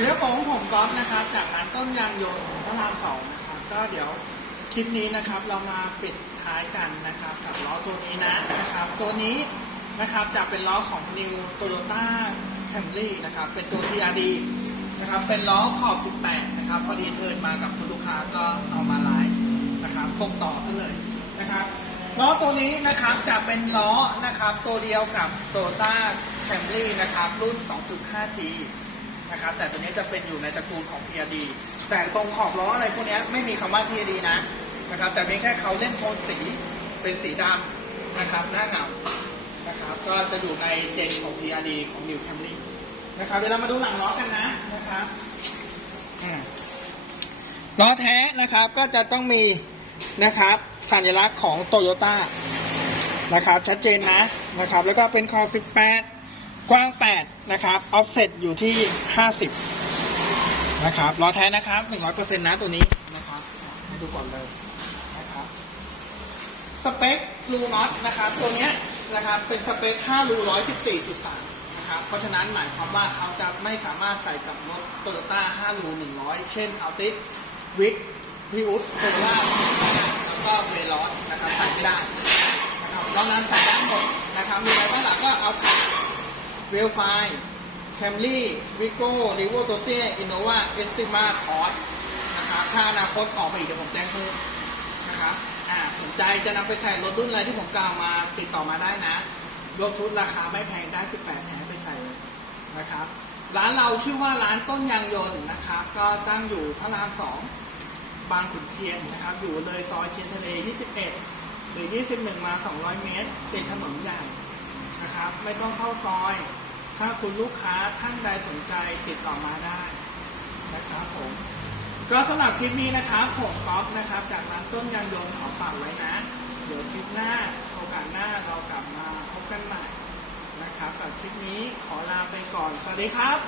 เชื้อผมผมก๊อฟนะครับ จากร้านต้นยางยนต์พระรามสองนะครับ ก็เดี๋ยวคลิปนี้นะครับเรามาปิดท้ายกันนะครับ กับล้อตัวนี้นะนะครับ ตัวนี้นะครับจะเป็นล้อของ New Toyota Camry นะครับ เป็นตัว TRD นะครับ เป็นล้อขอบ 18 นะครับ พอดีเทิร์นมากับคุณลูกค้าก็เอามาไลฟ์นะครับส่งต่อซะเลยนะครับล้อตัวนี้นะครับจะเป็นล้อนะครับ ตัวเดียวกับ Toyota Camry นะครับ รุ่น 2.5G นะครับแต่ตัวนี้จะเป็นอยู่ในตระกูลของ TRD แต่ตรงขอบล้ออะไรพวกนี้ไม่มีคำว่า TRD นะนะครับแต่เพียงแค่เขาเล่นโทนสีเป็นสีดำนะครับหน้าเงานะครับก็จะอยู่ในเจนของ TRD ของ New Camry นะครับเดี๋ยวเรามาดูหลังล้อกันนะนะครับล้อแท้นะครับก็จะต้องมีนะครับสัญลักษณ์ของโตโยต้านะครับชัดเจนนะนะครับแล้วก็เป็นคอ 18 กว้าง 8 นะครับออฟเซ็ตอยู่ที่ 50 นะครับล้อแท้นะครับ 100%นะตัวนี้นะครับให้ดูก่อนเลยนะครับสเปครูน็อตนะครับตัวเนี้ยนะครับเป็นสเปค5รู114.3นะครับเพราะฉะนั้นหมายความว่าเขาจะไม่สามารถใส่กับรถโตโยต้า5รู100 เช่นอัลติสวิกพิอุสโคโรล่าแล้วก็เวลอสนะครับใส่ไม่ได้นะครับนอกนั้นใส่ได้หมดนะครับมีอะไรบ้างล่ะก็เอาผ่า เวลไฟแคมรี่วิโก้ริโวโตเต้อินโนวาเอสติมาคอร์สนะครับถ้าอนาคตออกมาอีกเดี๋ยวผมแจ้งเพิ่มนะครับอ่าสนใจจะนำไปใส่รถรุ่นอะไรที่ผมกล่าวมาติดต่อมาได้นะยกชุดราคาไม่แพงได้ 18 แถมไปใส่เลยนะครับ ร้านเราชื่อว่าร้านต้นยางยนต์นะครับ ก็ตั้งอยู่พระรามสองบางขุนเทียนนะครับ อยู่เลยซอยเทียนทะเล 21 หรือ 21 มา 200 เมตรติดถนนใหญ่ นะครับ ไม่ต้องเข้าซอย ถ้าคุณลูกค้าท่านใดสนใจติดต่อมาได้นะครับผมก็สำหรับคลิปนี้นะครับผมก๊อฟนะครับ จากร้านต้นยางยนต์ขอฝากไว้นะ เดี๋ยวคลิปหน้าโอกาสหน้าเรากลับมาพบกันใหม่นะครับสำหรับคลิปนี้ขอลาไปก่อน สวัสดีครับ